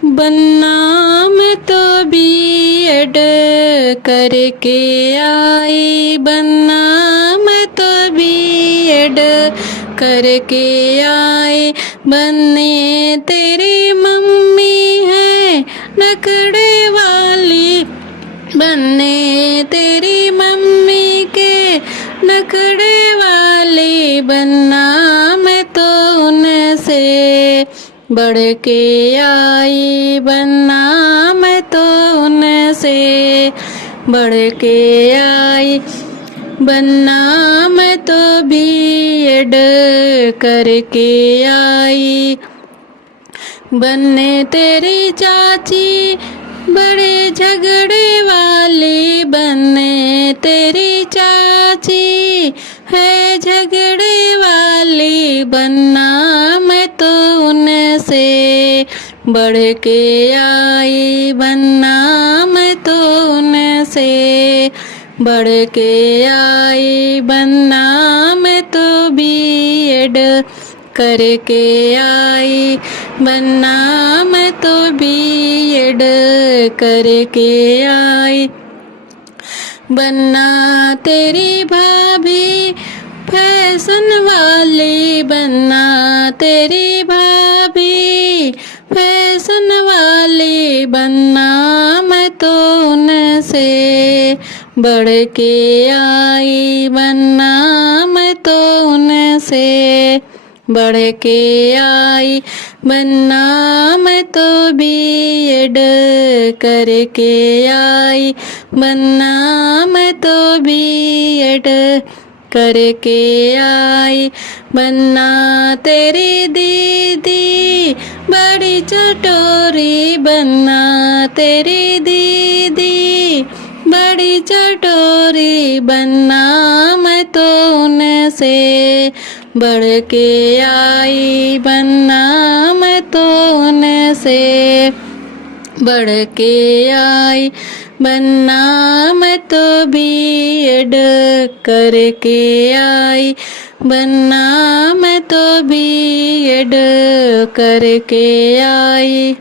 बनना मैं तो बीएड करके आई, बनना मैं तो बीएड करके आई। बनने तेरी मम्मी है नखरे वाली, बनने तेरी मम्मी के नखरे वाली। बनना मैं तो उनसे बढ़ के आई, बनना मैं तो उनसे बढ़ के आई। बनना मैं तो बीएड करके आई। बनने तेरी चाची बड़े झगड़े वाली, बनने तेरी चाची है झगड़े वाली। बनना मैं तो उनसे बढ़ के आई, बनना मैं तो उनसे बढ़ के आई। बनना मैं तो बीएड करके आई, बनना मैं तो बीएड करके आई। बनना तेरी भाभी फैशन वाली, बनना तेरी भाभी फैशन वाली। बनना मैं तो उनसे बढ़ के आई, बनना मैं तो उनसे बढ़ के आई। बनना मैं तो बीएड करके आई, बनना मैं तो बीएड करके आई। बनना तेरी दीदी बड़ी चटोरी, बनना तेरी दीदी बड़ी चटोरी। बनना मैं तो उनसे बढ़ के आई, बनना मैं तो उनसे बढ़ के आई। बनना मैं तो बीएड करके आई, बनना मैं तो बीएड करके आई।